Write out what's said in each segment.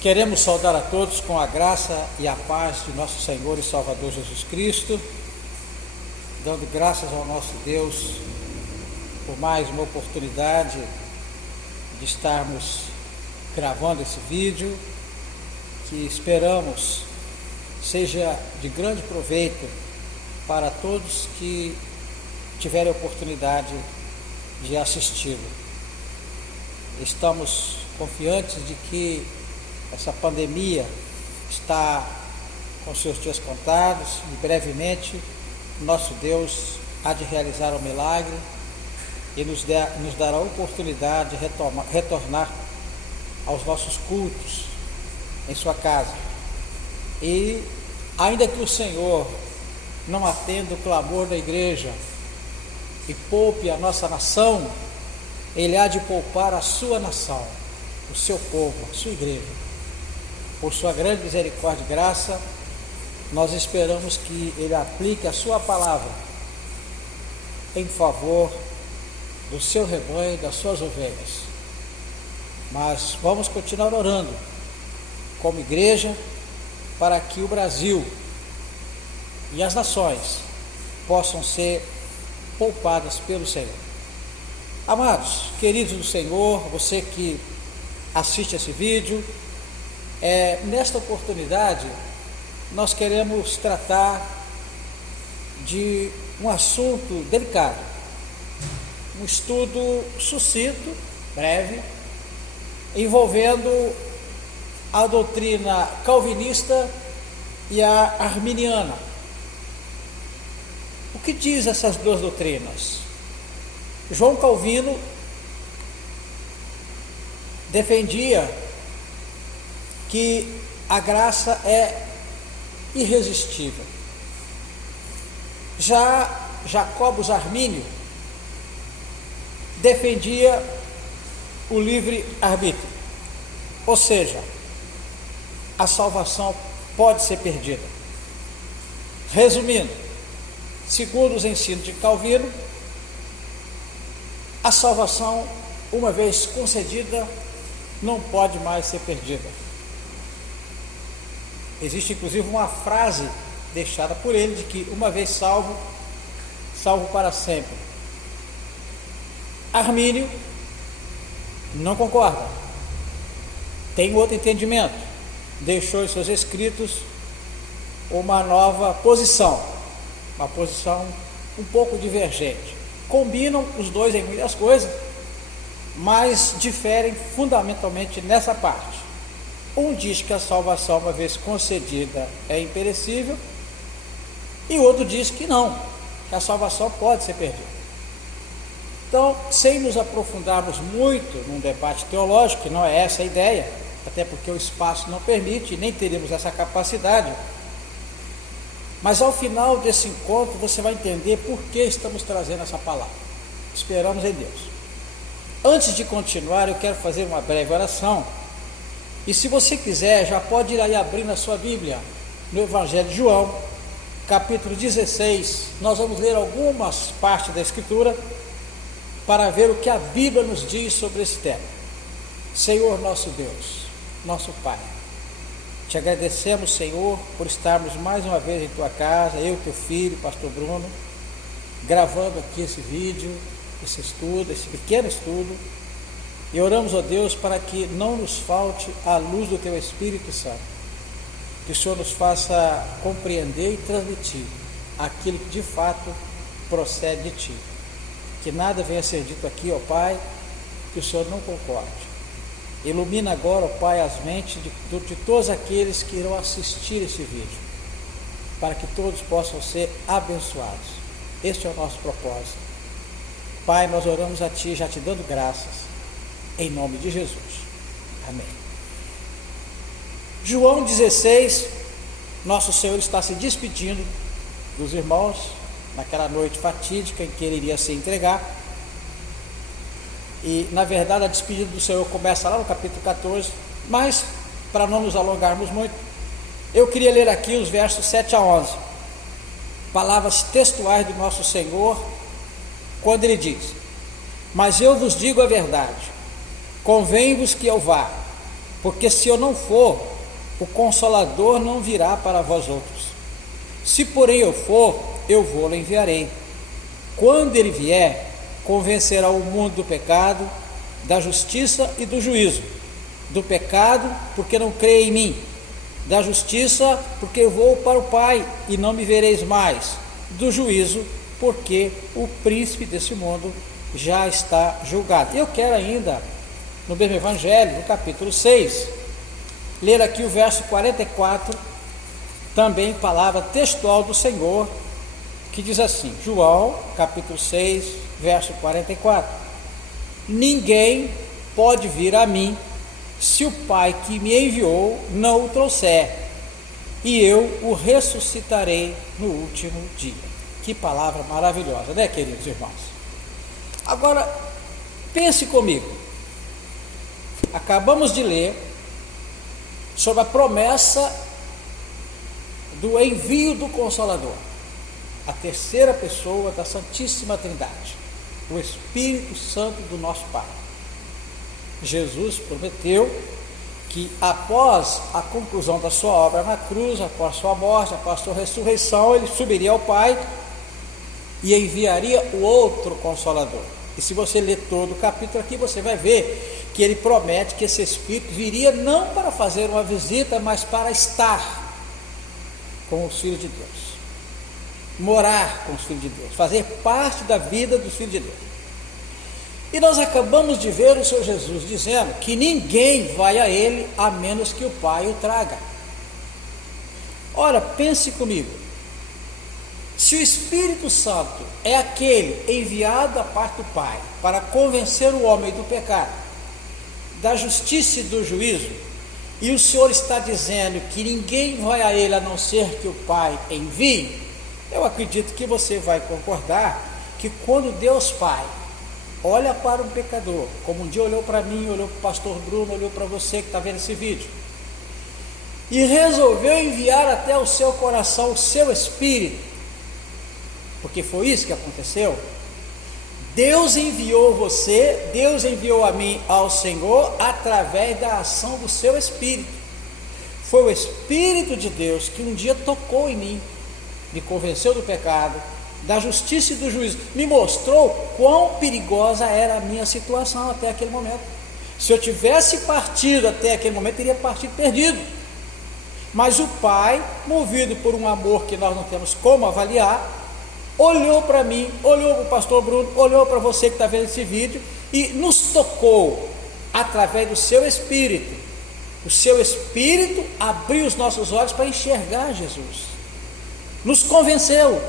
Queremos saudar a todos com a graça e a paz de nosso Senhor e Salvador Jesus Cristo, dando graças ao nosso Deus por mais uma oportunidade de estarmos gravando esse vídeo, que esperamos seja de grande proveito para todos que tiverem a oportunidade de assisti-lo. Estamos confiantes de que essa pandemia está com seus dias contados e brevemente nosso Deus há de realizar o milagre e nos dará a oportunidade de retornar aos nossos cultos em sua casa. E ainda que o Senhor não atenda o clamor da igreja e poupe a nossa nação, Ele há de poupar a sua nação, o seu povo, a sua igreja. Por sua grande misericórdia e graça, nós esperamos que Ele aplique a sua palavra em favor do seu rebanho, das suas ovelhas. Mas vamos continuar orando como igreja para que o Brasil e as nações possam ser poupadas pelo Senhor. Amados, queridos do Senhor, você que assiste esse vídeo, nesta oportunidade nós queremos tratar de um assunto delicado, um estudo sucinto, breve, envolvendo a doutrina calvinista e a arminiana. O que diz essas duas doutrinas? João Calvino defendia que a graça é irresistível. Já Jacobus Armínio defendia o livre-arbítrio, ou seja, a salvação pode ser perdida. Resumindo, segundo os ensinos de Calvino, a salvação, uma vez concedida, não pode mais ser perdida. Existe inclusive uma frase deixada por ele de que uma vez salvo, salvo para sempre. Armínio não concorda, tem outro entendimento, deixou em seus escritos uma nova posição, uma posição um pouco divergente. Combinam os dois em muitas coisas, mas diferem fundamentalmente nessa parte. Um diz que a salvação, uma vez concedida, é imperecível, e o outro diz que não, que a salvação pode ser perdida. Então, sem nos aprofundarmos muito num debate teológico, que não é essa a ideia, até porque o espaço não permite, e nem teremos essa capacidade, mas ao final desse encontro você vai entender por que estamos trazendo essa palavra. Esperamos em Deus. Antes de continuar, eu quero fazer uma breve oração. E se você quiser, já pode ir aí abrindo a sua Bíblia no Evangelho de João, capítulo 16. Nós vamos ler algumas partes da Escritura para ver o que a Bíblia nos diz sobre esse tema. Senhor nosso Deus, nosso Pai, te agradecemos, Senhor, por estarmos mais uma vez em tua casa, eu, teu filho, pastor Bruno, gravando aqui esse vídeo, esse estudo, esse pequeno estudo, e oramos, ó Deus, para que não nos falte a luz do teu Espírito Santo, que o Senhor nos faça compreender e transmitir aquilo que de fato procede de ti, que nada venha a ser dito aqui, ó Pai, que o Senhor não concorde. Ilumina agora, ó Pai, as mentes de todos aqueles que irão assistir esse vídeo, para que todos possam ser abençoados. Este é o nosso propósito. Pai, nós oramos a Ti, já te dando graças, em nome de Jesus. Amém. João 16, nosso Senhor está se despedindo dos irmãos, naquela noite fatídica em que Ele iria se entregar. E, na verdade, a despedida do Senhor começa lá no capítulo 14, mas, para não nos alongarmos muito, eu queria ler aqui os versos 7 a 11, palavras textuais do nosso Senhor, quando Ele diz: mas eu vos digo a verdade, convém-vos que eu vá, porque se eu não for, o Consolador não virá para vós outros. Se porém eu for, eu vou-lo enviarei. Quando ele vier, convencerá o mundo do pecado, da justiça e do juízo. Do pecado, porque não crê em mim. Da justiça, porque eu vou para o Pai e não me vereis mais. Do juízo, porque o príncipe desse mundo já está julgado. Eu quero ainda, no mesmo Evangelho, no capítulo 6, ler aqui o verso 44, também palavra textual do Senhor, que diz assim, João, capítulo 6, verso 44: ninguém pode vir a mim, se o Pai que me enviou não o trouxer, e eu o ressuscitarei no último dia. Que palavra maravilhosa, né, queridos irmãos? Agora, pense comigo, acabamos de ler sobre a promessa do envio do Consolador, a terceira pessoa da Santíssima Trindade, o Espírito Santo do nosso Pai. Jesus prometeu que após a conclusão da sua obra na cruz, após sua morte, após sua ressurreição, ele subiria ao Pai e enviaria o outro Consolador. E se você ler todo o capítulo aqui, você vai ver que ele promete que esse Espírito viria não para fazer uma visita, mas para estar com os filhos de Deus, morar com os filhos de Deus, fazer parte da vida dos filhos de Deus. E nós acabamos de ver o Senhor Jesus dizendo que ninguém vai a Ele a menos que o Pai o traga. Ora, pense comigo, se o Espírito Santo é aquele enviado da parte do Pai para convencer o homem do pecado, da justiça e do juízo, e o Senhor está dizendo que ninguém vai a Ele a não ser que o Pai envie, eu acredito que você vai concordar que quando Deus Pai olha para um pecador, como um dia olhou para mim, olhou para o pastor Bruno, olhou para você que está vendo esse vídeo, e resolveu enviar até o seu coração o seu Espírito, porque foi isso que aconteceu. Deus enviou você, Deus enviou a mim ao Senhor através da ação do seu Espírito. Foi o Espírito de Deus que um dia tocou em mim, me convenceu do pecado, da justiça e do juízo, me mostrou quão perigosa era a minha situação até aquele momento. Se eu tivesse partido até aquele momento, teria partido perdido. Mas o Pai, movido por um amor que nós não temos como avaliar, olhou para mim, olhou para o pastor Bruno, olhou para você que está vendo esse vídeo e nos tocou através do seu Espírito. O seu Espírito abriu os nossos olhos para enxergar Jesus, nos convenceu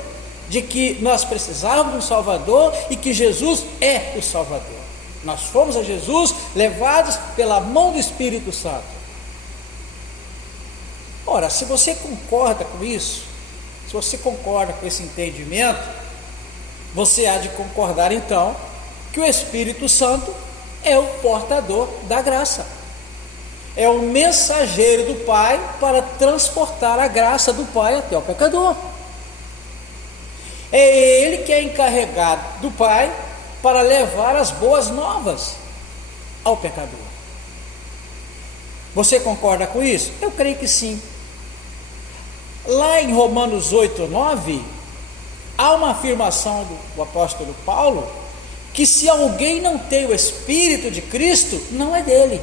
de que nós precisávamos de um Salvador e que Jesus é o Salvador. Nós fomos a Jesus levados pela mão do Espírito Santo. Ora, se você concorda com isso, se você concorda com esse entendimento, você há de concordar então que o Espírito Santo é o portador da graça, é o mensageiro do Pai para transportar a graça do Pai até o pecador. É ele que é encarregado do Pai para levar as boas novas ao pecador. Você concorda com isso? Eu creio que sim. Lá em Romanos 8, 9, há uma afirmação do apóstolo Paulo, que se alguém não tem o Espírito de Cristo, não é dele.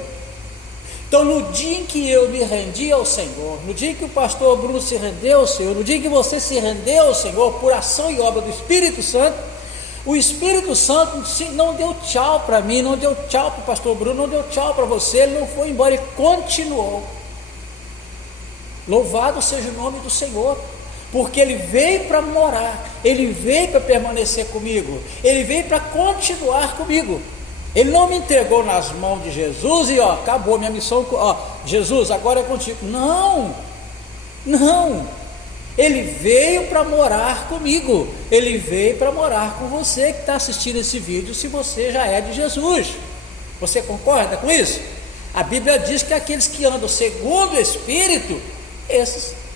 Então, no dia em que eu me rendi ao Senhor, no dia em que o pastor Bruno se rendeu ao Senhor, no dia em que você se rendeu ao Senhor, por ação e obra do Espírito Santo, o Espírito Santo não deu tchau para mim, não deu tchau para o pastor Bruno, não deu tchau para você, ele não foi embora, ele continuou. Louvado seja o nome do Senhor, porque ele veio para morar, ele veio para permanecer comigo, ele veio para continuar comigo. Ele não me entregou nas mãos de Jesus e acabou minha missão, Jesus, agora é contigo. Não, ele veio para morar comigo, ele veio para morar com você que está assistindo esse vídeo, se você já é de Jesus. Você concorda com isso? A Bíblia diz que aqueles que andam segundo o Espírito,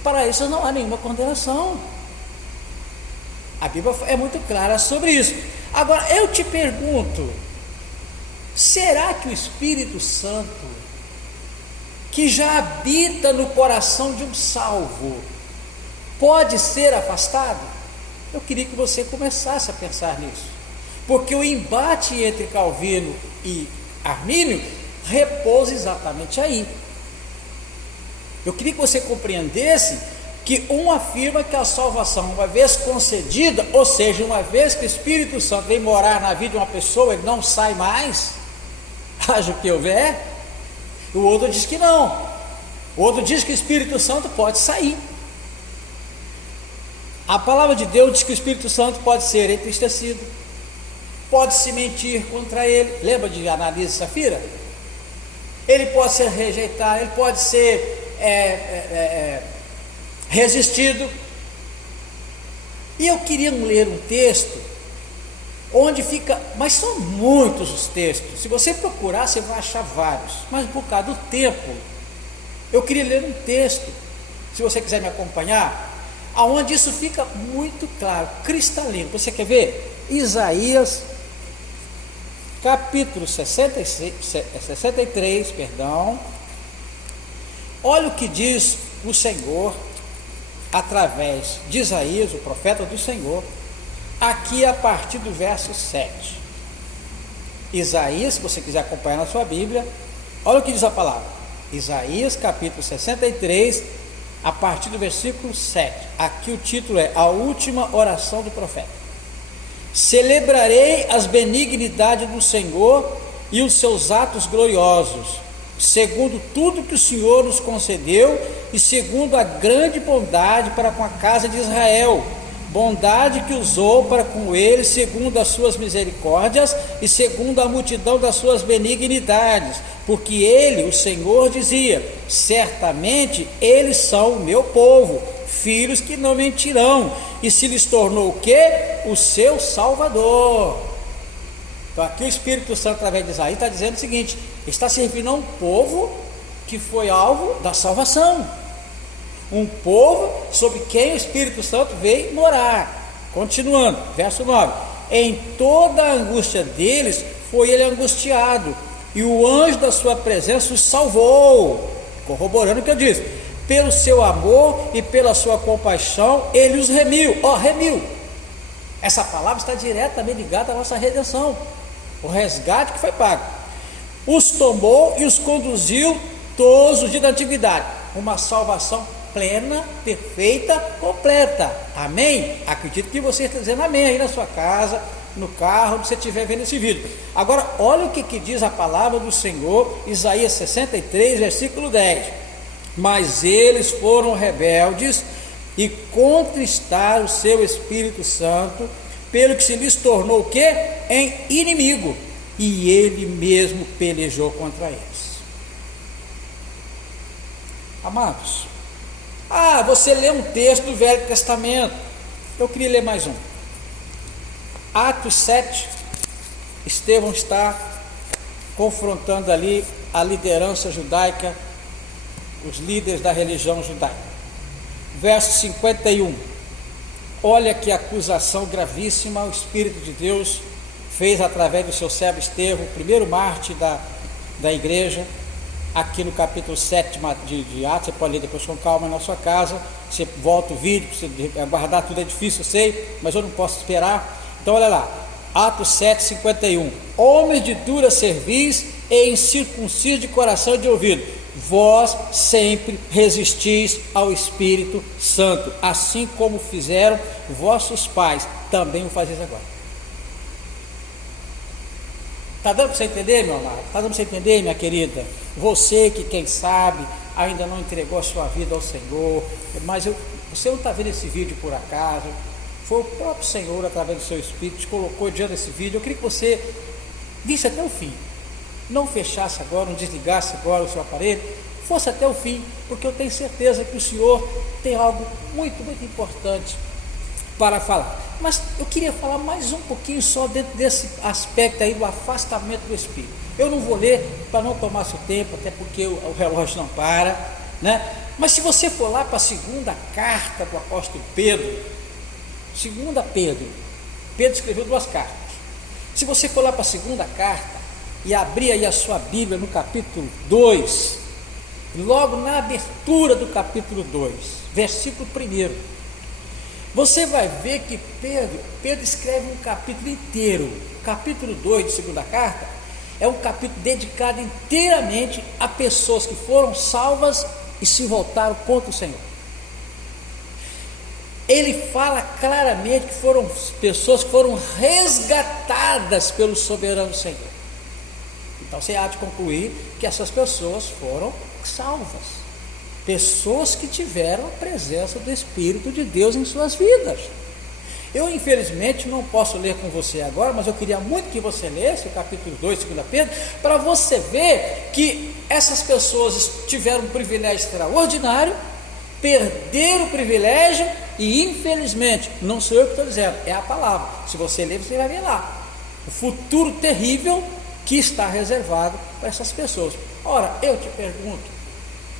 para esses não há nenhuma condenação. A Bíblia é muito clara sobre isso. Agora eu te pergunto, será que o Espírito Santo que já habita no coração de um salvo, pode ser afastado? Eu queria que você começasse a pensar nisso, porque o embate entre Calvino e Armínio repousa exatamente aí. Eu queria que você compreendesse que um afirma que a salvação, uma vez concedida, ou seja, uma vez que o Espírito Santo vem morar na vida de uma pessoa, ele não sai mais, haja o que houver. O outro diz que não. O outro diz que o Espírito Santo pode sair. A palavra de Deus diz que o Espírito Santo pode ser entristecido, pode se mentir contra ele. Lembra de Ananias e Safira? Ele pode ser rejeitado, ele pode ser resistido. E eu queria ler um texto onde fica, mas são muitos os textos, se você procurar você vai achar vários, mas por causa do tempo eu queria ler um texto, se você quiser me acompanhar, aonde isso fica muito claro, cristalino. Você quer ver? Isaías capítulo 63, perdão. Olha o que diz o Senhor através de Isaías, o profeta do Senhor, aqui a partir do verso 7. Isaías, se você quiser acompanhar na sua Bíblia, olha o que diz a palavra. Isaías capítulo 63, a partir do versículo 7. Aqui o título é A Última Oração do Profeta. Celebrarei as benignidades do Senhor e os seus atos gloriosos, segundo tudo que o Senhor nos concedeu e segundo a grande bondade para com a casa de Israel, bondade que usou para com eles segundo as suas misericórdias e segundo a multidão das suas benignidades, porque ele, o Senhor, dizia: certamente eles são o meu povo, filhos que não mentirão, e se lhes tornou o quê? O seu Salvador. Então aqui o Espírito Santo, através de Isaías, está dizendo o seguinte: está se referindo a um povo que foi alvo da salvação, um povo sobre quem o Espírito Santo veio morar. Continuando, verso 9: em toda a angústia deles foi ele angustiado, e o anjo da sua presença os salvou, corroborando o que eu disse: pelo seu amor e pela sua compaixão ele os remiu. Remiu, essa palavra está diretamente ligada à nossa redenção, o resgate que foi pago. Os tomou e os conduziu todos os dias da antiguidade, uma salvação plena, perfeita, completa. Amém? Acredito que você está dizendo amém aí na sua casa, no carro, onde você estiver vendo esse vídeo. Agora olha o que diz a palavra do Senhor, Isaías 63, versículo 10: mas eles foram rebeldes e contristaram o seu Espírito Santo, pelo que se lhes tornou o quê? Em inimigo, e ele mesmo pelejou contra eles. Amados, você lê um texto do Velho Testamento, eu queria ler mais um. Atos 7, Estevão está confrontando ali a liderança judaica, os líderes da religião judaica. Verso 51, olha que acusação gravíssima o Espírito de Deus fez através do seu servo Estevão, o primeiro mártir da igreja. Aqui no capítulo 7 de Atos, você pode ler depois com calma na sua casa, você volta o vídeo, você guardar tudo é difícil, eu sei, mas eu não posso esperar. Então olha lá, Atos 7, 51, homens de dura cerviz e incircuncisos de coração e de ouvido, vós sempre resistis ao Espírito Santo, assim como fizeram vossos pais, também o fazeis agora. Está dando para você entender, meu amado? Está dando para você entender, minha querida? Você que, quem sabe, ainda não entregou a sua vida ao Senhor, mas você não está vendo esse vídeo por acaso, foi o próprio Senhor, através do seu Espírito, te colocou diante desse vídeo. Eu queria que você visse até o fim, não fechasse agora, não desligasse agora o seu aparelho, fosse até o fim, porque eu tenho certeza que o Senhor tem algo muito, muito importante para falar. Mas eu queria falar mais um pouquinho só dentro desse aspecto aí do afastamento do Espírito. Eu não vou ler para não tomar seu tempo, até porque o relógio não para, né? Mas se você for lá para a segunda carta do apóstolo Pedro, segunda Pedro escreveu 2 cartas. Se você for lá para a segunda carta e abrir aí a sua Bíblia no capítulo 2, logo na abertura do capítulo 2, versículo 1, você vai ver que Pedro escreve um capítulo inteiro. O capítulo 2 de segunda carta é um capítulo dedicado inteiramente a pessoas que foram salvas e se voltaram contra o Senhor. Ele fala claramente que foram pessoas que foram resgatadas pelo soberano Senhor. Então você há de concluir que essas pessoas foram salvas, pessoas que tiveram a presença do Espírito de Deus em suas vidas. Eu infelizmente não posso ler com você agora, mas eu queria muito que você lesse o capítulo 2 de 2 Pedro, para você ver que essas pessoas tiveram um privilégio extraordinário, perderam o privilégio e infelizmente, não sou eu que estou dizendo, é a palavra. Se você ler, você vai ver lá o futuro terrível que está reservado para essas pessoas. Ora, eu te pergunto,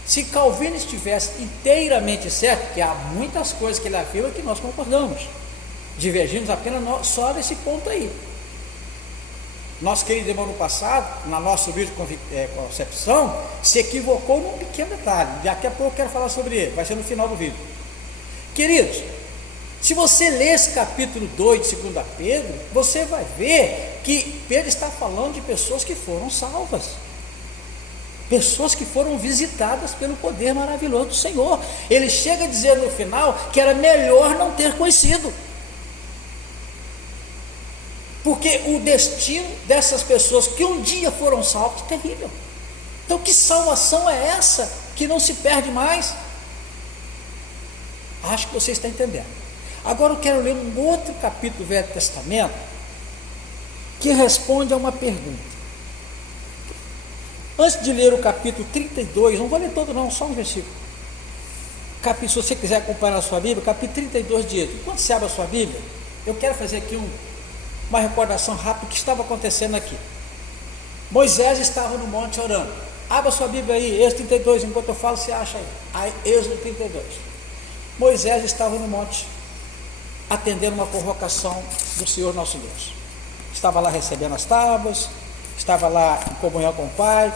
se Calvino estivesse inteiramente certo, que há muitas coisas que ele afirma que nós concordamos, divergimos apenas só nesse ponto aí. Nosso querido irmão no passado, na nossa vídeo concepção, se equivocou num pequeno detalhe. Daqui a pouco eu quero falar sobre ele, vai ser no final do vídeo. Queridos, se você ler esse capítulo 2 de 2 Pedro, você vai ver que Pedro está falando de pessoas que foram salvas, pessoas que foram visitadas pelo poder maravilhoso do Senhor. Ele chega a dizer no final que era melhor não ter conhecido, porque o destino dessas pessoas que um dia foram salvas é terrível. Então que salvação é essa que não se perde mais? Acho que você está entendendo. Agora eu quero ler um outro capítulo do Velho Testamento que responde a uma pergunta. Antes de ler o capítulo 32, não vou ler todo não, só um versículo. Se você quiser acompanhar a sua Bíblia, capítulo 32 de Êxodo. Quando você abre a sua Bíblia, eu quero fazer aqui uma recordação rápida do que estava acontecendo aqui. Moisés estava no monte orando. Abra a sua Bíblia aí, Êxodo 32, enquanto eu falo, você acha aí. Êxodo 32. Moisés estava no monte, atendendo uma convocação do Senhor nosso Deus. Estava lá recebendo as tábuas, estava lá em comunhão com o Pai.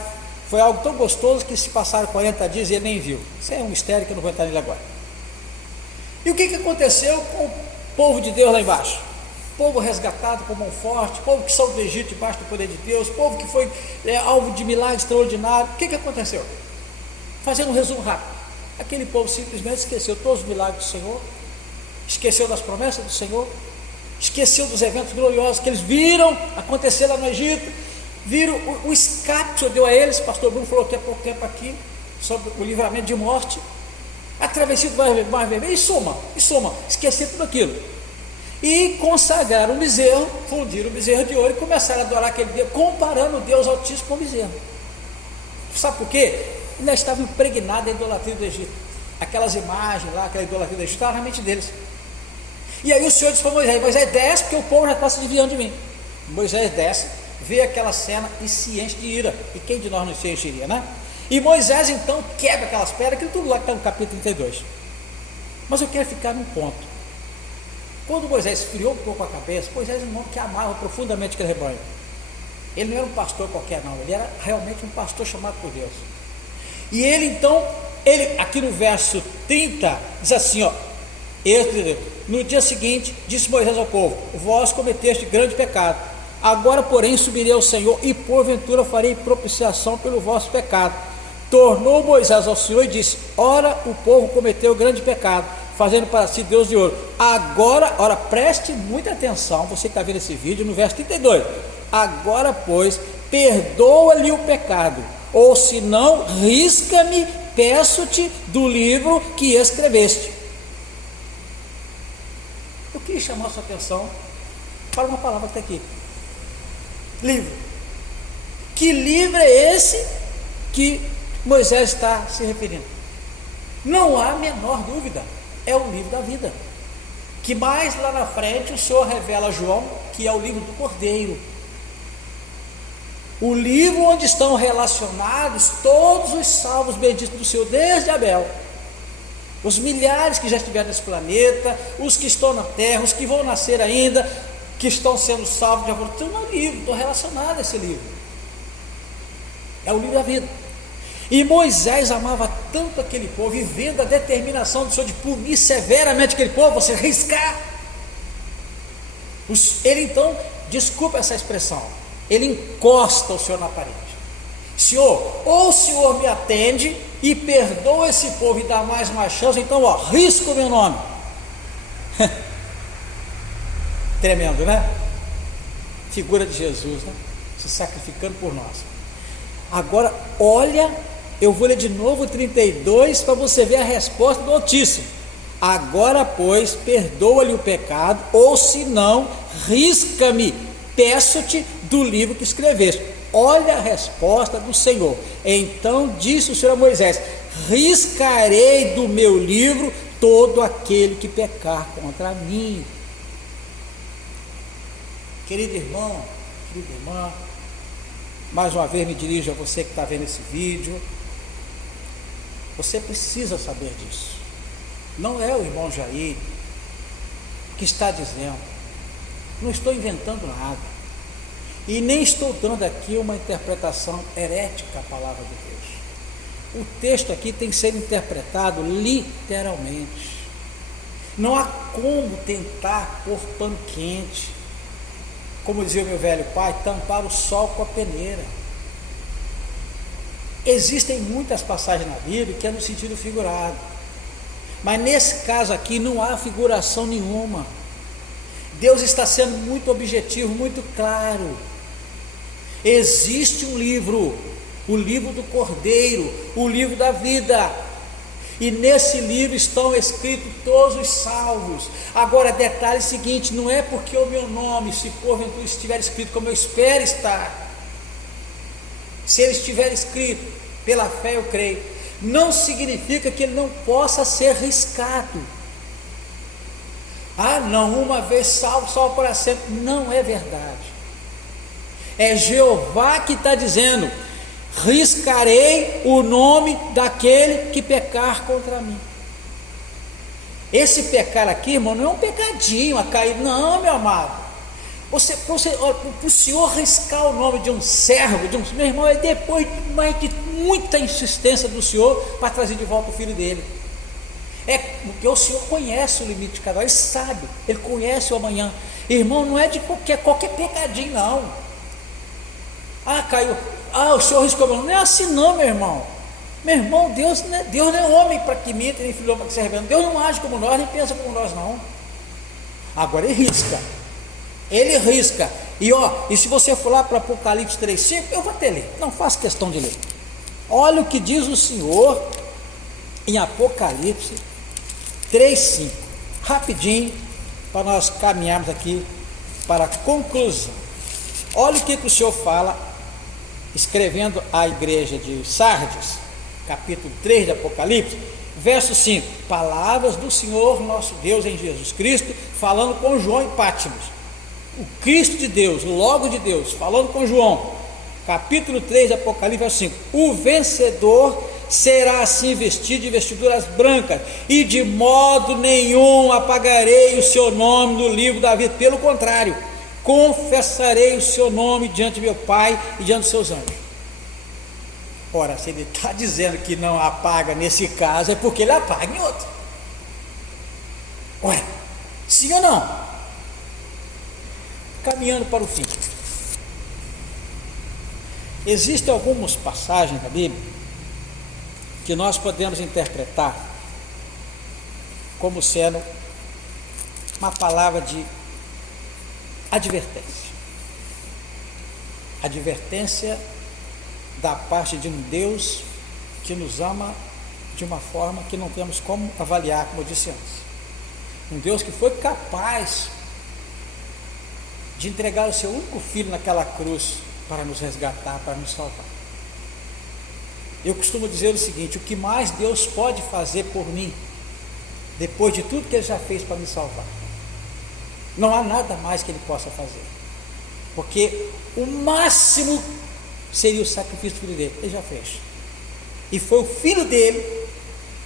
Foi algo tão gostoso que se passaram 40 dias e ele nem viu. Isso é um mistério que eu não vou entrar nele agora. E o que aconteceu com o povo de Deus lá embaixo? Povo resgatado com mão forte, povo que saiu do Egito debaixo do poder de Deus, povo que foi alvo de milagre extraordinário. O que aconteceu? Fazendo um resumo rápido, aquele povo simplesmente esqueceu todos os milagres do Senhor, esqueceu das promessas do Senhor, esqueceu dos eventos gloriosos que eles viram acontecer lá no Egito, viram o escape que o Senhor deu a eles. Pastor Bruno falou que há pouco tempo aqui sobre o livramento de morte, a travessia do Mar Vermelho, e suma, esquecer tudo aquilo. E consagraram o bezerro, fundiram o bezerro de ouro e começaram a adorar aquele Deus, comparando o Deus Altíssimo com o bezerro. Sabe por quê? Ainda estava impregnada a idolatria do Egito. Aquelas imagens lá, aquela idolatria do Egito, estava na mente deles. E aí o Senhor disse para Moisés, desce, porque o povo já está se desviando de mim. Moisés desce, vê aquela cena e se enche de ira. E quem de nós não se encheria, né? E Moisés então quebra aquelas pedras, aquilo tudo lá que está no capítulo 32. Mas eu quero ficar num ponto. Quando Moisés esfriou um pouco a cabeça, Moisés é um homem que amava profundamente aquele rebanho. Ele não era um pastor qualquer não, ele era realmente um pastor chamado por Deus. E ele então, aqui no verso 30, diz assim, no dia seguinte, disse Moisés ao povo, vós cometeste grande pecado, agora porém subirei ao Senhor e porventura farei propiciação pelo vosso pecado. Tornou Moisés ao Senhor e disse, ora o povo cometeu grande pecado, fazendo para si Deus de ouro. Agora, ora, preste muita atenção, você que está vendo esse vídeo, no verso 32, agora pois, perdoa-lhe o pecado, ou se não, risca-me, peço-te do livro que escreveste. Eu queria chamar a sua atenção para uma palavra que está aqui, livro. Que livro é esse que Moisés está se referindo? Não há a menor dúvida, é o livro da vida, que mais lá na frente o Senhor revela a João, que é o livro do Cordeiro, o livro onde estão relacionados todos os salvos benditos do Senhor, desde Abel, os milhares que já estiveram nesse planeta, os que estão na terra, os que vão nascer ainda, que estão sendo salvos, já estão no livro, estão relacionados a esse livro, é o livro da vida. E Moisés amava tanto aquele povo, e vendo a determinação do Senhor de punir severamente aquele povo, você riscar. Ele então, desculpa essa expressão, ele encosta o Senhor na parede. Senhor, ou o Senhor me atende e perdoa esse povo e dá mais uma chance, então risca o meu nome. Tremendo, né? Figura de Jesus, né? Se sacrificando por nós. Agora, olha, eu vou ler de novo o 32 para você ver a resposta do Altíssimo. Agora, pois, perdoa-lhe o pecado, ou se não, risca-me, peço-te do livro que escreveste. Olha a resposta do Senhor. Então disse o Senhor a Moisés: riscarei do meu livro todo aquele que pecar contra mim. Querido irmão, querida irmã, mais uma vez me dirijo a você que está vendo esse vídeo. Você precisa saber disso. Não é o irmão Jair que está dizendo, não estou inventando nada, e nem estou dando aqui uma interpretação herética à palavra de Deus. O texto aqui tem que ser interpretado literalmente. Não há como tentar pôr pano quente, como dizia o meu velho pai, tampar o sol com a peneira. Existem muitas passagens na Bíblia que é no sentido figurado, mas nesse caso aqui não há figuração nenhuma. Deus está sendo muito objetivo, muito claro. Existe um livro, o livro do Cordeiro, o livro da vida, e nesse livro estão escritos todos os salvos. Agora, detalhe seguinte: não é porque o meu nome, se porventura estiver escrito como eu espero estar, se ele estiver escrito, pela fé eu creio, não significa que ele não possa ser riscado. Ah não, uma vez salvo, salvo para sempre. Não é verdade. É Jeová que está dizendo: riscarei o nome daquele que pecar contra mim. Esse pecar aqui, irmão, não é um pecadinho a cair, não, meu amado. Para o Senhor riscar o nome de um servo, meu irmão, é depois de muita insistência do Senhor para trazer de volta o filho dele. É porque o Senhor conhece o limite de cada um, ele sabe, ele conhece o amanhã. Irmão, não é de qualquer pecadinho, não. Ah, caiu, o Senhor riscou, não é assim não, meu irmão. Meu irmão, Deus não é homem para que minta, nem filho para que se revela. Deus não age como nós, nem pensa como nós, não. Agora ele risca. Ele risca. E se você for lá para Apocalipse 3,5, eu vou até ler, não faço questão de ler. Olha o que diz o Senhor em Apocalipse 3,5, rapidinho, para nós caminharmos aqui para a conclusão. Olha o que o Senhor fala, escrevendo à igreja de Sardes, capítulo 3 de Apocalipse, verso 5, palavras do Senhor nosso Deus em Jesus Cristo, falando com João em Patmos. O Cristo de Deus, o Logo de Deus, falando com João, capítulo 3 de Apocalipse, verso 5, o vencedor será assim vestido de vestiduras brancas, e de modo nenhum apagarei o seu nome do livro da vida, pelo contrário, confessarei o seu nome diante de meu Pai e diante dos seus anjos. Ora, se ele está dizendo que não apaga nesse caso, é porque ele apaga em outro. Ué, sim ou não? Caminhando para o fim, existem algumas passagens da Bíblia que nós podemos interpretar como sendo uma palavra de advertência da parte de um Deus que nos ama de uma forma que não temos como avaliar, como eu disse antes. Um Deus que foi capaz de entregar o seu único filho naquela cruz para nos resgatar, para nos salvar. Eu costumo dizer o seguinte: o que mais Deus pode fazer por mim, depois de tudo que Ele já fez para me salvar? Não há nada mais que Ele possa fazer, porque o máximo seria o sacrifício do filho dele. Ele já fez, e foi o filho dele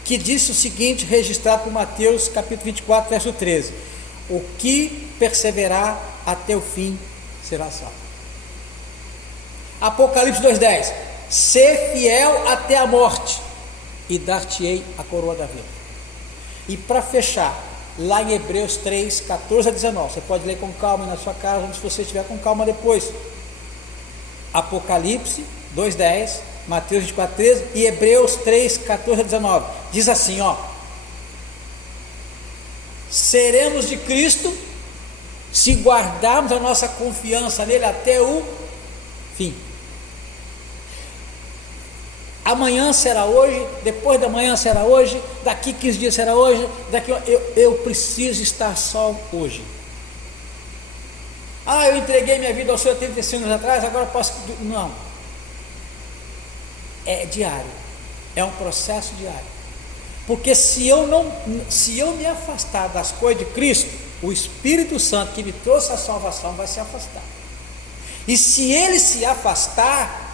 que disse o seguinte, registrado por Mateus capítulo 24, verso 13: o que perseverar até o fim será salvo. Apocalipse 2,10: ser fiel até a morte, e dar-te-ei a coroa da vida. E para fechar, lá em Hebreus 3, 14 a 19, você pode ler com calma na sua casa, se você estiver com calma depois. Apocalipse 2:10, Mateus 24:13 e Hebreus 3, 14 a 19, diz assim, seremos de Cristo se guardarmos a nossa confiança nele até o fim. Amanhã será hoje, depois da manhã será hoje, daqui 15 dias será hoje, eu preciso estar salvo hoje. Eu entreguei minha vida ao Senhor 35 anos atrás, agora posso... Não, é diário, é um processo diário, porque se eu me afastar das coisas de Cristo, o Espírito Santo que me trouxe a salvação vai se afastar, e se ele se afastar,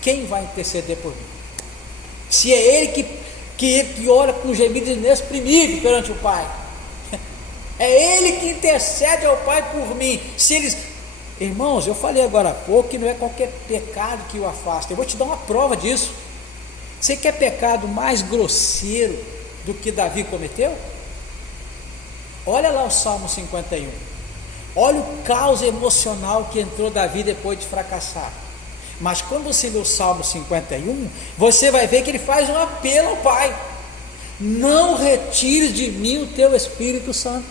quem vai interceder por mim? Se é ele que ora com gemidos inexprimíveis perante o Pai, é ele que intercede ao Pai por mim. Irmãos, eu falei agora há pouco que não é qualquer pecado que o afasta. Eu vou te dar uma prova disso. Você quer pecado mais grosseiro do que Davi cometeu? Olha lá o Salmo 51, olha o caos emocional que entrou Davi depois de fracassar. Mas quando você lê o Salmo 51, você vai ver que ele faz um apelo ao Pai: não retires de mim o teu Espírito Santo.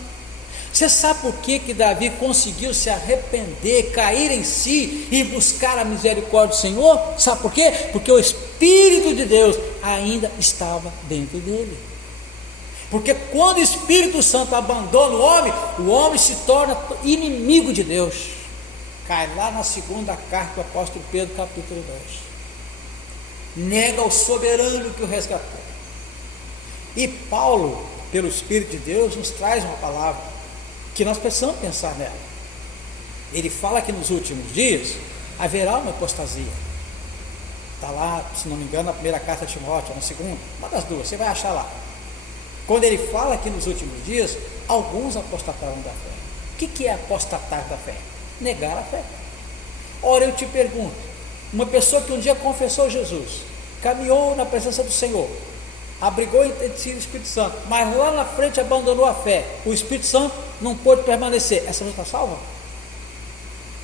Você sabe por que Davi conseguiu se arrepender, cair em si e buscar a misericórdia do Senhor? Sabe por quê? Porque o Espírito de Deus ainda estava dentro dele. Porque quando o Espírito Santo abandona o homem se torna inimigo de Deus. Cai lá na segunda carta do apóstolo Pedro, capítulo 2. Nega o soberano que o resgatou. E Paulo, pelo Espírito de Deus, nos traz uma palavra que nós precisamos pensar nela. Ele fala que nos últimos dias haverá uma apostasia. Está lá, se não me engano, na primeira carta de Timóteo, na segunda, uma das duas, você vai achar lá. Quando ele fala que nos últimos dias alguns apostatarão da fé. O que é apostatar da fé? Negar a fé. Ora, eu te pergunto, uma pessoa que um dia confessou Jesus, caminhou na presença do Senhor, abrigou em si o Espírito Santo, mas lá na frente abandonou a fé, o Espírito Santo não pôde permanecer, essa pessoa está salva?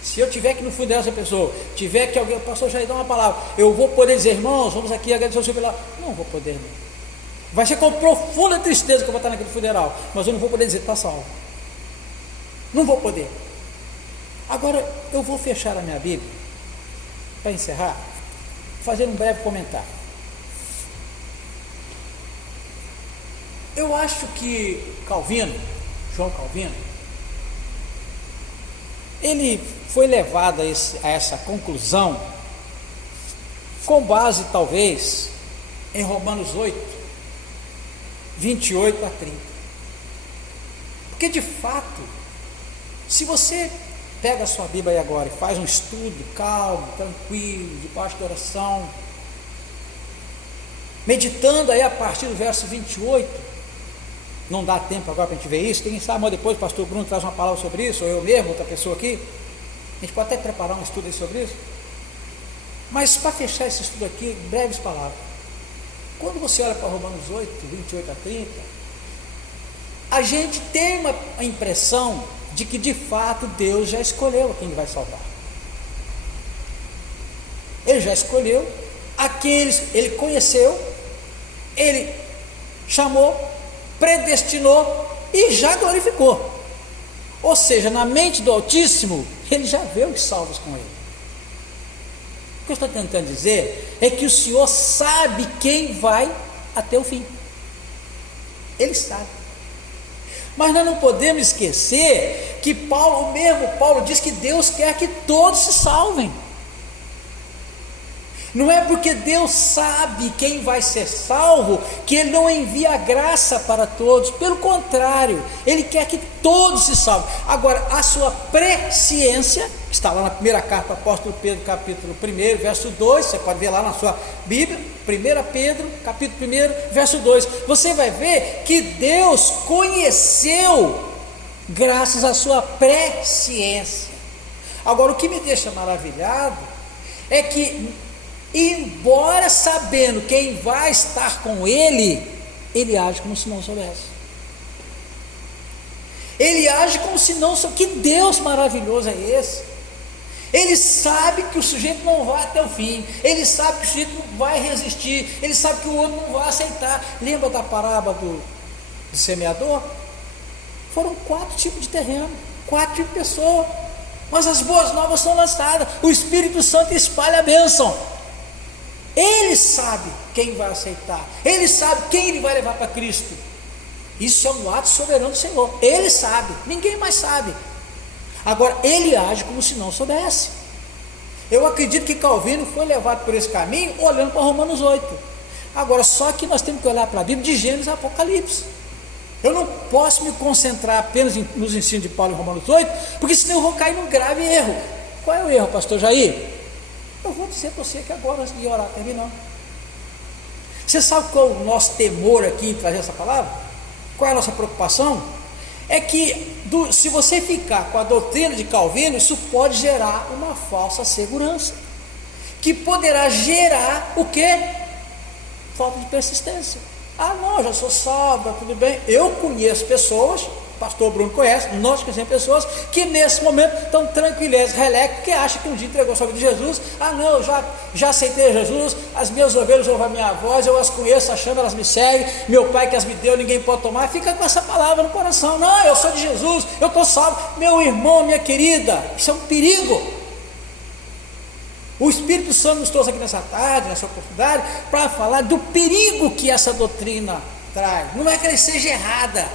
Se eu tiver que ir no funeral dessa pessoa, tiver que alguém, o pastor já dá uma palavra, eu vou poder dizer, irmãos, vamos aqui agradecer o Senhor pela... Não vou poder, não. Vai ser com profunda tristeza que eu vou estar naquele funeral, mas eu não vou poder dizer, está salvo. Não vou poder. Agora, eu vou fechar a minha Bíblia, para encerrar, fazer um breve comentário. Eu acho que João Calvino, ele foi levado a essa conclusão, com base talvez em Romanos 8, 28 a 30. Porque de fato, se você pega a sua Bíblia aí agora e faz um estudo calmo, tranquilo, debaixo da oração, meditando aí a partir do verso 28, não dá tempo agora para a gente ver isso, quem sabe, mas depois o pastor Bruno traz uma palavra sobre isso, ou eu mesmo, outra pessoa aqui, a gente pode até preparar um estudo aí sobre isso. Mas para fechar esse estudo aqui, breves palavras. Quando você olha para Romanos 8, 28 a 30, a gente tem uma impressão de que de fato Deus já escolheu a quem Ele vai salvar. Ele já escolheu aqueles, Ele conheceu, Ele chamou, predestinou e já glorificou. Ou seja, na mente do Altíssimo, Ele já vê os salvos com Ele. O que eu estou tentando dizer é que o Senhor sabe quem vai até o fim. Ele sabe. Mas nós não podemos esquecer que Paulo diz que Deus quer que todos se salvem. Não é porque Deus sabe quem vai ser salvo que Ele não envia a graça para todos. Pelo contrário, Ele quer que todos se salvem. Agora, a sua presciência, que está lá na primeira carta do apóstolo Pedro, capítulo 1, verso 2, você pode ver lá na sua Bíblia, 1 Pedro, capítulo 1, verso 2, você vai ver que Deus conheceu graças à sua presciência. Agora, o que me deixa maravilhado é que embora sabendo quem vai estar com ele, ele age como se não soubesse. Ele age como se não soubesse. Que Deus maravilhoso é esse? Ele sabe que o sujeito não vai até o fim, ele sabe que o sujeito não vai resistir, ele sabe que o outro não vai aceitar. Lembra da parábola do semeador? Foram 4 tipos de terreno, 4 tipos de pessoa, mas as boas novas são lançadas, o Espírito Santo espalha a bênção. Ele sabe quem vai aceitar, ele sabe quem ele vai levar para Cristo. Isso é um ato soberano do Senhor, ele sabe, ninguém mais sabe. Agora, ele age como se não soubesse. Eu acredito que Calvino foi levado por esse caminho olhando para Romanos 8. Agora, só que nós temos que olhar para a Bíblia de Gênesis a Apocalipse. Eu não posso me concentrar apenas nos ensinos de Paulo em Romanos 8, porque senão eu vou cair num grave erro. Qual é o erro, pastor Jair? Eu vou dizer para você que agora, antes de orar, terminando. Você sabe qual é o nosso temor aqui em trazer essa palavra? Qual é a nossa preocupação? É que se você ficar com a doutrina de Calvino, isso pode gerar uma falsa segurança, que poderá gerar o quê? Falta de persistência. Ah não, já sou salvo, tudo bem. Eu conheço pessoas, o pastor Bruno conhece, nós conhecemos pessoas que nesse momento estão tranquilas, relax, que acham que um dia entregou sua vida a Jesus. Ah não, já aceitei Jesus, as minhas ovelhas ouvem a minha voz, eu as conheço, achando, elas me seguem, meu pai que as me deu, ninguém pode tomar. Fica com essa palavra no coração. Não, eu sou de Jesus, eu estou salvo. Meu irmão, minha querida, isso é um perigo. O Espírito Santo nos trouxe aqui nessa tarde, nessa oportunidade, para falar do perigo que essa doutrina traz. Não é que ela seja errada,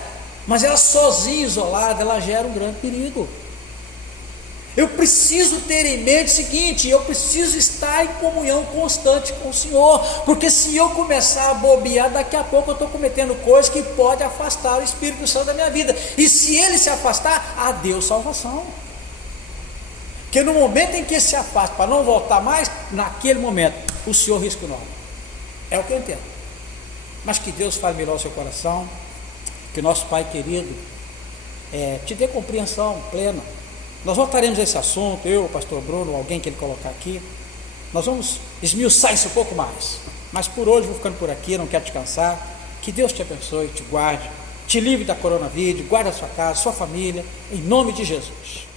mas ela sozinha, isolada, ela gera um grande perigo. Eu preciso ter em mente o seguinte: eu preciso estar em comunhão constante com o Senhor, porque se eu começar a bobear, daqui a pouco eu estou cometendo coisas que podem afastar o Espírito Santo da minha vida, e se ele se afastar, adeus salvação. Porque no momento em que ele se afasta para não voltar mais, naquele momento o Senhor risca o nome. É o que eu entendo. Mas que Deus fale melhor o seu coração, que o nosso Pai querido te dê compreensão plena. Nós voltaremos a esse assunto, eu, o pastor Bruno, alguém que ele colocar aqui. Nós vamos esmiuçar isso um pouco mais, mas por hoje vou ficando por aqui, não quero te cansar. Que Deus te abençoe, te guarde, te livre da coronavírus, guarde a sua casa, sua família, em nome de Jesus.